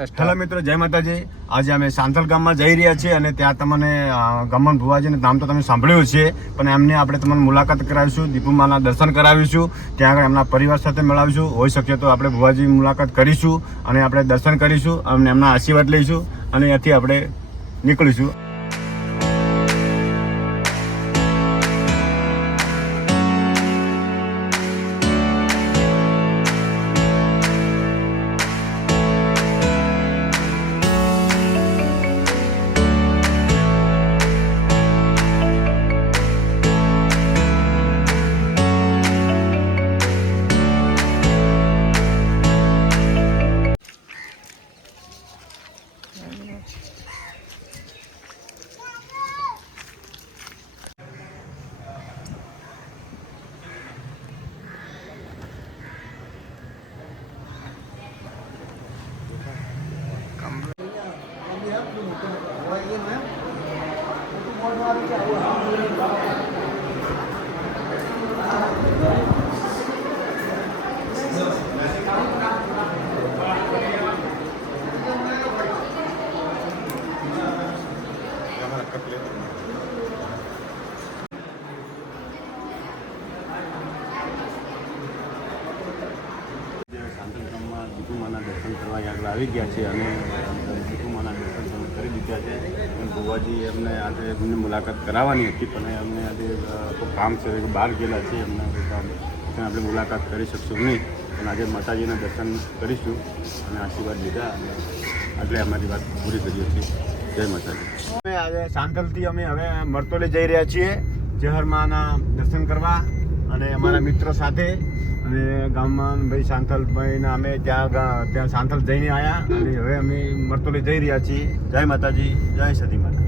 Hello મિત્રો, જય માતાજી। આજે અમે સાંથલ ગામમાં જઈ રહ્યા છીએ અને ત્યાં તમને ગમન ભુવાજીનું નામ તો તમે સાંભળ્યું છે, પણ એમને આપણે તમને મુલાકાત કરાવીશું, દીપુમાના દર્શન કરાવીશું, ત્યાં આગળ એમના પરિવાર સાથે મળાવીશું। હોઈ શકે તો આપણે ભુવાજી મુલાકાત કરીશું અને આપણે દર્શન કરીશું અને એમના આશીર્વાદ લઈશું અને ત્યાંથી આપણે નીકળીશું। દીપુમાના દર્શન કરવા આગળ આવી ગયા છે અને દીપુમાના દર્શન કરી દીધા છે। ભુવાજી એમને આજે એમની મુલાકાત કરાવવાની હતી, પણ અમને આજે કોઈ કામ છે, બહાર ગયેલા છે, એમને કામ આપણે મુલાકાત કરી શકશું નહીં, પણ આજે માતાજીના દર્શન કરીશું અને આશીર્વાદ લીધા અને એટલે અમારી વાત પૂરી કરીએ છીએ। જય માતાજી। અમે આજે સાંથલથી અમે હવે મરતોલી જઈ રહ્યા છીએ જહરમાના દર્શન કરવા અને અમારા મિત્રો સાથે, અને ગામમાં ભાઈ સાંથલભાઈના અમે ત્યાં સાંથલ જઈને આવ્યા અને હવે અમે મરતોલી જઈ રહ્યા છીએ। જય માતાજી, જય સતી માતા।